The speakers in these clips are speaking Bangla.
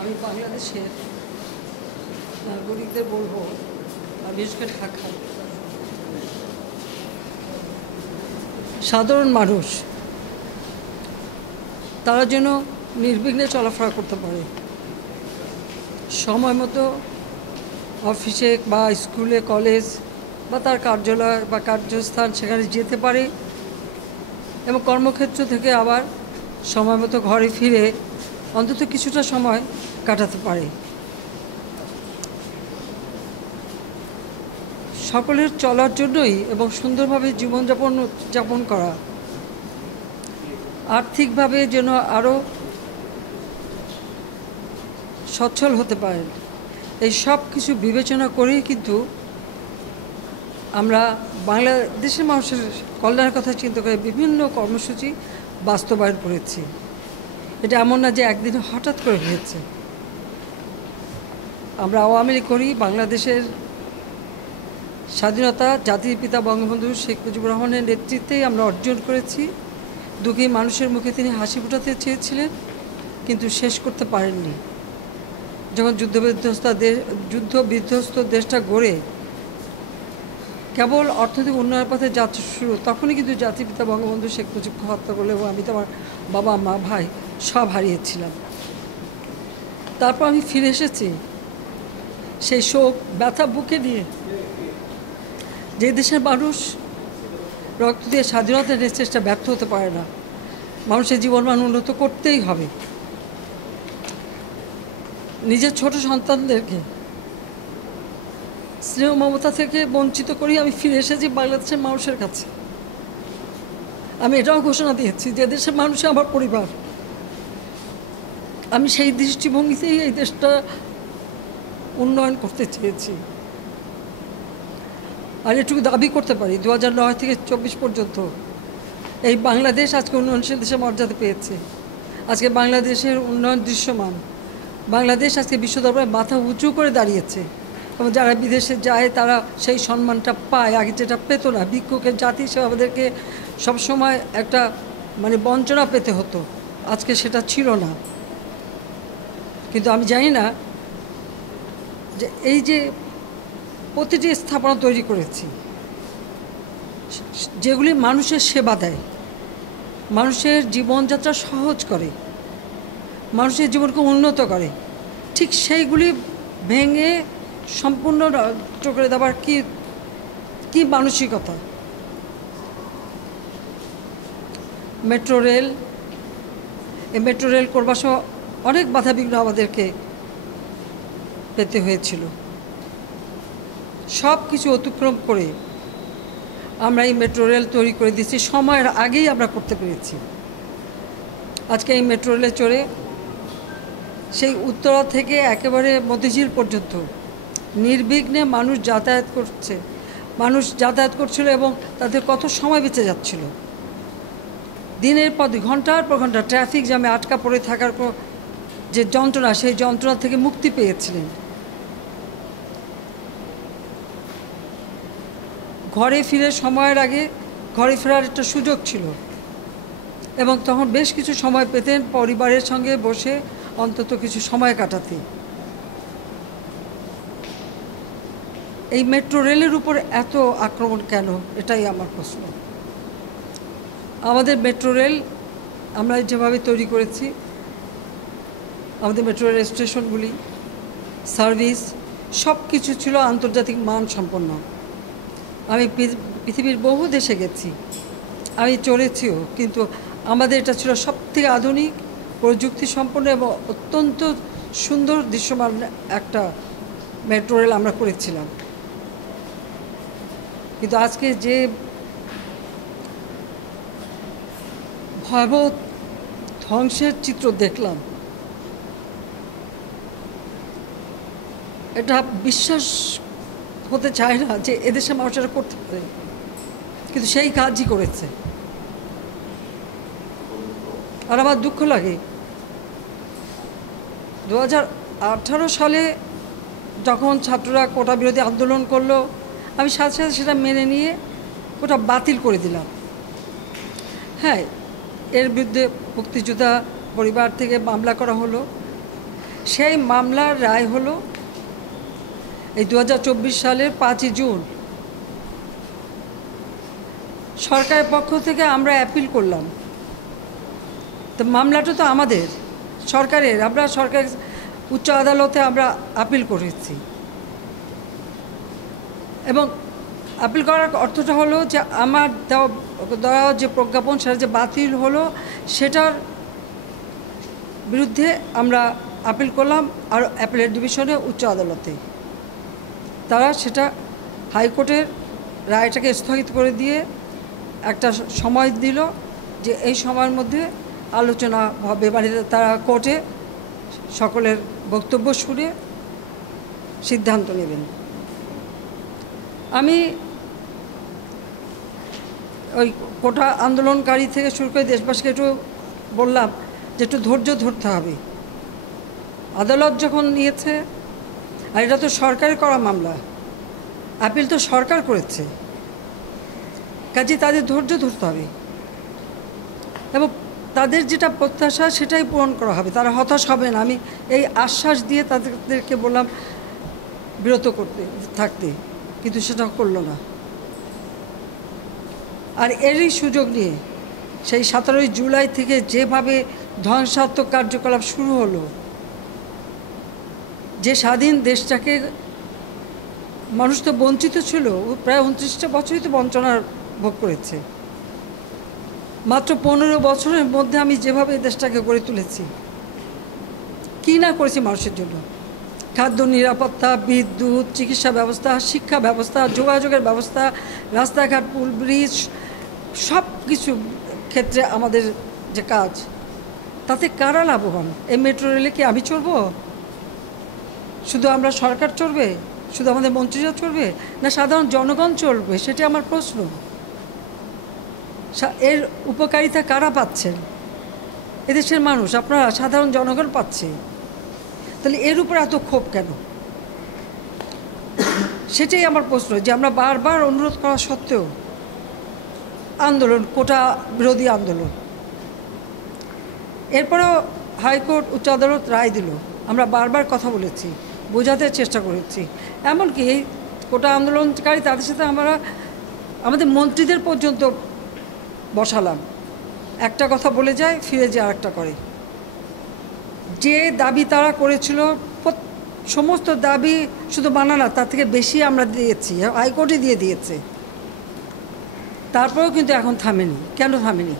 আমি বাংলাদেশের নাগরিকদের বলবো, আর বিশেষ করে ঢাকা সাধারণ মানুষ তারা যেন নির্বিঘ্নে চলাফেরা করতে পারে, সময় মতো অফিসে বা স্কুলে, কলেজ বা তার কার্যালয় বা কার্যস্থান সেখানে যেতে পারে এবং কর্মক্ষেত্র থেকে আবার সময় মতো ঘরে ফিরে অন্তত কিছুটা সময় কাটাতে পারে। সকলের চলার জন্যই এবং সুন্দরভাবে জীবনযাপন করা, আর্থিকভাবে যেন আরও সচ্ছল হতে পারেন, এই সব কিছু বিবেচনা করেই কিন্তু আমরা বাংলাদেশের মানুষের কল্যাণের কথা চিন্তা করে বিভিন্ন কর্মসূচি বাস্তবায়ন করেছি। এটা এমন না যে একদিনে হঠাৎ করে হয়েছে। আমরা আওয়ামী লীগ করি, বাংলাদেশের স্বাধীনতা জাতির পিতা বঙ্গবন্ধু শেখ মুজিবুর রহমানের নেতৃত্বেই আমরা অর্জন করেছি। দুঃখী মানুষের মুখে তিনি হাসি ফোটাতে চেয়েছিলেন, কিন্তু শেষ করতে পারেননি। যখন যুদ্ধ বিধ্বস্ত দেশটা গড়ে কেবল অর্থনৈতিক উন্নয়নের পথে যাত্রা শুরু, তখনই কিন্তু জাতির পিতা বঙ্গবন্ধু শেখ মুজিবকে হত্যা করলে এবং আমি তো আমার বাবা, মা, ভাই সব হারিয়েছিলাম। তারপর আমি ফিরে এসেছি সেই শোক ব্যথা বুকে নিয়ে। যে দেশের মানুষ রক্ত দিয়ে স্বাধীনতা নেওয়ার চেষ্টা ব্যর্থ হতে পারে না, মানুষের জীবনমান উন্নত করতেই হবে। নিজের ছোট সন্তানদেরকে স্নেহ মমতা থেকে বঞ্চিত করেই আমি ফিরে এসেছি বাংলাদেশের মানুষের কাছে। আমি এটাও ঘোষণা দিয়েছি যে দেশের মানুষ আমার পরিবার। আমি সেই দৃষ্টিভঙ্গিতেই এই দেশটা উন্নয়ন করতে চেয়েছি। আর এটুকু দাবি করতে পারি, 2009 থেকে 24 পর্যন্ত এই বাংলাদেশ আজকে উন্নয়নশীল দেশে মর্যাদা পেয়েছে। আজকে বাংলাদেশের উন্নয়ন দৃশ্যমান। বাংলাদেশ আজকে বিশ্ব দরবারে মাথা উঁচু করে দাঁড়িয়েছে এবং যারা বিদেশে যায় তারা সেই সম্মানটা পায়, আগে যেটা পেত না। ভিক্ষুকের জাতি হিসেবে আমাদেরকে সবসময় একটা বঞ্চনা পেতে হতো, আজকে সেটা ছিল না। কিন্তু আমি জানি না যে এই যে প্রতিটি স্থাপনা তৈরি করেছি যেগুলি মানুষের সেবা দেয়, মানুষের জীবনযাত্রা সহজ করে, মানুষের জীবনকে উন্নত করে, ঠিক সেইগুলি ভেঙে সম্পূর্ণ নষ্ট করে দেওয়ার কি মানসিকতা। মেট্রো রেল, এই মেট্রো রেল করবার সময় অনেক বাধাবিঘ্ন আমাদেরকে পেতে হয়েছিল। সব কিছু অতিক্রম করে আমরা এই মেট্রো রেল তৈরি করে দিয়েছি, সময়ের আগেই আমরা করতে পেরেছি। আজকে এই মেট্রো রেলে চড়ে সেই উত্তরা থেকে একেবারে মতিঝিল পর্যন্ত নির্বিঘ্নে মানুষ যাতায়াত করছিল এবং তাদের কত সময় বেঁচে যাচ্ছিল। দিনের পর ঘন্টার পর ঘন্টা ট্রাফিক জ্যামে আটকা পড়ে থাকার যে যন্ত্রণা, সেই যন্ত্রণা থেকে মুক্তি পেয়েছিলেন। ঘরে ফিরে সময়ের আগে ঘরে ফেরার একটা সুযোগ ছিল এবং তখন বেশ কিছু সময় পেতেন পরিবারের সঙ্গে বসে অন্তত কিছু সময় কাটাতে। এই মেট্রো রেলের উপর এত আক্রমণ কেন, এটাই আমার প্রশ্ন। আমাদের মেট্রো রেল আমরা যেভাবে তৈরি করেছি, আমাদের মেট্রো রেল স্টেশনগুলি, সার্ভিস সব কিছু ছিল আন্তর্জাতিক মান সম্পন্ন। আমি পৃথিবীর বহু দেশে গেছি, আমি চড়েছিও, কিন্তু আমাদের এটা ছিল সবথেকে আধুনিক, প্রযুক্তি সম্পন্ন এবং অত্যন্ত সুন্দর দৃশ্যমান একটা মেট্রো রেল আমরা করেছিলাম। কিন্তু আজকে যে ভয়াবহ ধ্বংসের চিত্র দেখলাম, এটা বিশ্বাস হতে চায় না যে এদেশের মানুষেরা করতে পারে, কিন্তু সেই কাজই করেছে। আর আমার দুঃখ লাগে 2018 সালে যখন ছাত্ররা কোটা বিরোধী আন্দোলন করলো, আমি সাথে সাথে সেটা মেনে নিয়ে কোটা বাতিল করে দিলাম। হ্যাঁ, এর বিরুদ্ধে মুক্তিযোদ্ধা পরিবার থেকে মামলা করা হলো, সেই মামলার রায় হলো এই 2024 সালের 5ই জুন। সরকারের পক্ষ থেকে আমরা অ্যাপিল করলাম, তো মামলাটা তো আমাদের সরকারের, আমরা সরকার উচ্চ আদালতে আমরা আপিল করেছি। এবং আপিল করার অর্থটা হলো যে আমার দেওয়া যে প্রজ্ঞাপন সেটা যে বাতিল হলো, সেটার বিরুদ্ধে আমরা আপিল করলাম আর অ্যাপিলেট ডিভিশনে উচ্চ আদালতে। তারা সেটা হাইকোর্টের রায়টাকে স্থগিত করে দিয়ে একটা সময় দিল যে এই সময়ের মধ্যে আলোচনা হবে, মানে তারা কোর্টে সকলের বক্তব্য শুনে সিদ্ধান্ত নেবেন। আমি ওই কোটা আন্দোলনকারী থেকে শুরু করে দেশবাসীকে একটু বললাম যে একটু ধৈর্য ধরতে হবে। আদালত যখন নিয়েছে, আর এটা তো সরকারের করা মামলা, আপিল তো সরকার করেছে, কাজে তাদের ধৈর্য ধরতে হবে এবং তাদের যেটা প্রত্যাশা সেটাই পূরণ করা হবে, তারা হতাশ হবে না। আমি এই আশ্বাস দিয়ে তাদেরকে বললাম বিরত থাকতে, কিন্তু সেটা করলো না। আর এরই সুযোগ নিয়ে সেই 17ই জুলাই থেকে যেভাবে ধ্বংসাত্মক কার্যকলাপ শুরু হলো, যে স্বাধীন দেশটাকে মানুষ তো বঞ্চিত ছিল, প্রায় 29টা বছরই তো বঞ্চনার ভোগ করেছে। মাত্র 15 বছরের মধ্যে আমি যেভাবে দেশটাকে গড়ে তুলেছি, কী না করেছি মানুষের জন্য। খাদ্য নিরাপত্তা, বিদ্যুৎ, চিকিৎসা ব্যবস্থা, শিক্ষা ব্যবস্থা, যোগাযোগের ব্যবস্থা, রাস্তাঘাট, পুল ব্রিজ, সব কিছু ক্ষেত্রে আমাদের যে কাজ, তাতে কারা লাভবান? এই মেট্রো রেলে কি আমি চড়ব? শুধু আমরা সরকার চড়বে? শুধু আমাদের মন্ত্রীরা চড়বে? না সাধারণ জনগণ চলবে? সেটা আমার প্রশ্ন। এর উপকারিতা কারা পাচ্ছেন? এদেশের মানুষ, আপনারা, সাধারণ জনগণ পাচ্ছে। তাহলে এর উপর এত ক্ষোভ কেন? সেটাই আমার প্রশ্ন, যে আমরা বারবার অনুরোধ করা সত্ত্বেও আন্দোলন, কোটা বিরোধী আন্দোলন। এরপরেও হাইকোর্ট, উচ্চ আদালত রায় দিল। আমরা বারবার কথা বলেছি, বোঝাতে চেষ্টা করেছি। এমনকি কোটা আন্দোলনকারী তাদের সাথে আমরা আমাদের মন্ত্রীদের পর্যন্ত বসালাম। একটা কথা বলে যায়, ফিরে যে আরেকটা করে। যে দাবি তারা করেছিল, সমস্ত দাবি শুধু মানা না, তার থেকে বেশি আমরা দিয়েছি, হাইকোর্টে দিয়ে দিয়েছে। তারপরেও কিন্তু এখন থামেনি। কেন থামেনি?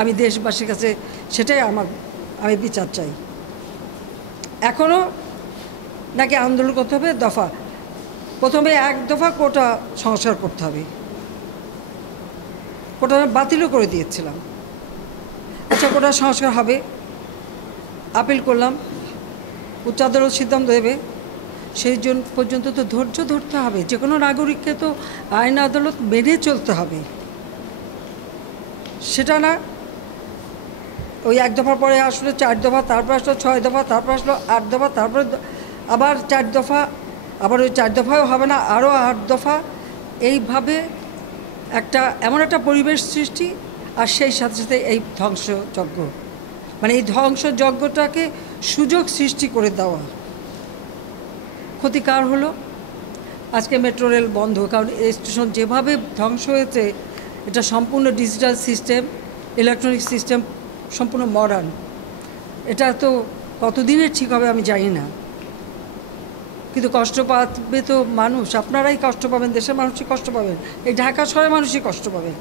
আমি দেশবাসীর কাছে সেটাই আমি বিচার চাই। এখনও নাকি আন্দোলন করতে হবে দফা, প্রথমে 1 দফা কোটা সংস্কার করতে হবে। কোটা বাতিলও করে দিয়েছিলাম। আচ্ছা, কোটা সংস্কার হবে, আপিল করলাম, উচ্চ আদালত সিদ্ধান্ত দেবে। সেই জন্য পর্যন্ত তো ধৈর্য ধরতে হবে। যে কোনো নাগরিককে তো আইন আদালত মেনে চলতে হবে। সেটা না ওই 1 দফার পরে আসলো 4 দফা, তারপর আসলো 6 দফা, তারপর আসলো 8 দফা, তারপর আবার 4 দফা, আবার ওই 4 দফাও হবে না, আরও 8 দফা। এইভাবে এমন একটা পরিবেশ সৃষ্টি, আর সেই সাথে সাথে এই ধ্বংসযজ্ঞ, মানে এই ধ্বংসযজ্ঞটাকে সুযোগ সৃষ্টি করে দেওয়া। ক্ষতিকার হলো আজকে মেট্রো রেল বন্ধ, কারণ এই স্টেশন যেভাবে ধ্বংস হয়েছে, এটা সম্পূর্ণ ডিজিটাল সিস্টেম, ইলেকট্রনিক সিস্টেম, সম্পূর্ণ মডার্ন। এটা তো কতদিনের ঠিক হবে আমি জানি না, কিন্তু কষ্ট পাবে তো মানুষ। আপনারাই কষ্ট পাবেন, দেশের মানুষই কষ্ট পাবেন, এই ঢাকা শহরের মানুষই কষ্ট পাবে।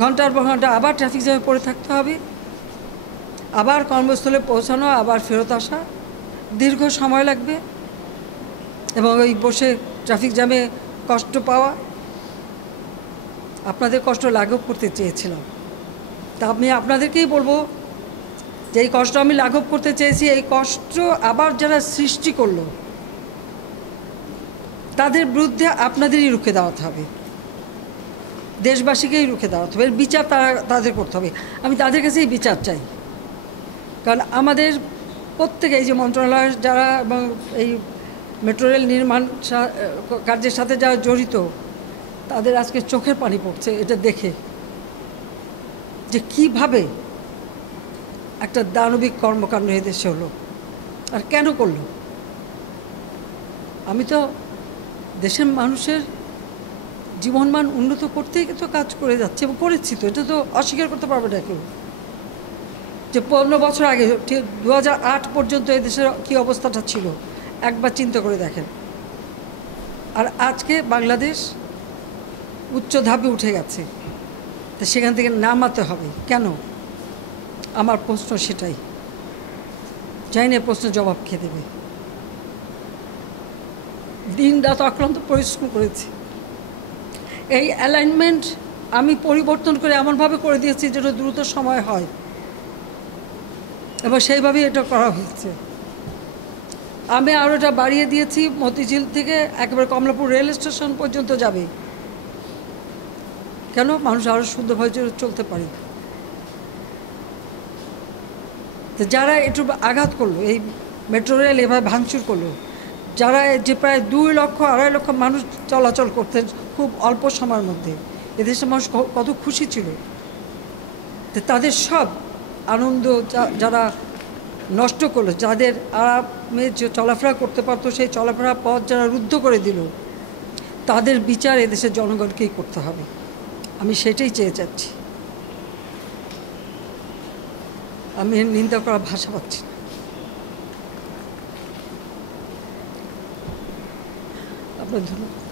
ঘন্টার পর ঘন্টা আবার ট্রাফিক জ্যামে পড়ে থাকতে হবে, আবার কর্মস্থলে পৌঁছানো, আবার ফেরত আসা, দীর্ঘ সময় লাগবে। এবং ওই বসে ট্রাফিক জ্যামে কষ্ট পাওয়া, আপনাদের কষ্ট লাঘব করতে চেয়েছিলাম। তা আমি আপনাদেরকেই বলবো যে এই কষ্ট আমি লাঘব করতে চেয়েছি। এই কষ্ট আবার যারা সৃষ্টি করলো, তাদের বিরুদ্ধে আপনাদেরই রুখে দাঁড়াতে হবে, দেশবাসীকেই রুখে দাঁড়াতে হবে। এর বিচার তাদের করতে হবে। আমি তাদের কাছেই বিচার চাই, কারণ আমাদের প্রত্যেকে, এই যে মন্ত্রণালয়ের যারা এবং এই মেট্রো রেল নির্মাণ কার্যের সাথে যারা জড়িত, তাদের আজকে চোখের পানি পড়ছে এটা দেখে, যে কিভাবে একটা দানবিক কর্মকাণ্ড এদেশে হলো। আর কেন করলো? আমি তো দেশের মানুষের জীবনমান উন্নত করতেই তো কাজ করে যাচ্ছি এবং করেছি, তো এটা তো অস্বীকার করতে পারবে না কেউ। যে 15 বছর আগে 2008 পর্যন্ত এই দেশের কী অবস্থাটা ছিল একবার চিন্তা করে দেখেন। আর আজকে বাংলাদেশ উচ্চ ধাপে উঠে গেছে, তো সেখান থেকে নামাতে হবে কেন? আমার প্রশ্ন সেটাই। জানি না প্রশ্নের জবাব খেয়ে দেবে। দিন রাত অক্লান্ত পরিশ্রম করেছি। এই অ্যালাইনমেন্ট আমি পরিবর্তন করে এমনভাবে করে দিয়েছি যেটা দ্রুত সময় হয়, এবং সেইভাবেই এটা করা হয়েছে। আমি আরও এটা বাড়িয়ে দিয়েছি, মতিঝিল থেকে একেবারে কমলাপুর রেল স্টেশন পর্যন্ত যাবে। কেন? মানুষ আরও সুন্দরভাবে চলতে পারে। তো যারা একটু আঘাত করলো, এই মেট্রো রেল এভাবে ভাঙচুর করলো, যারা যে প্রায় 2 লক্ষ 2.5 লক্ষ মানুষ চলাচল করতেন খুব অল্প সময়ের মধ্যে, এদেশের মানুষ কত খুশি ছিল। তো তাদের সব আনন্দ যারা নষ্ট করলো, যাদের আরামে যে চলাফেরা করতে পারতো সেই চলাফেরা পথ যারা রুদ্ধ করে দিল, তাদের বিচার এদেশের জনগণকেই করতে হবে। আমি সেটাই চেয়ে যাচ্ছি। আমি নিন্দা করার ভাষা পাচ্ছি না। আপনার ধন্যবাদ।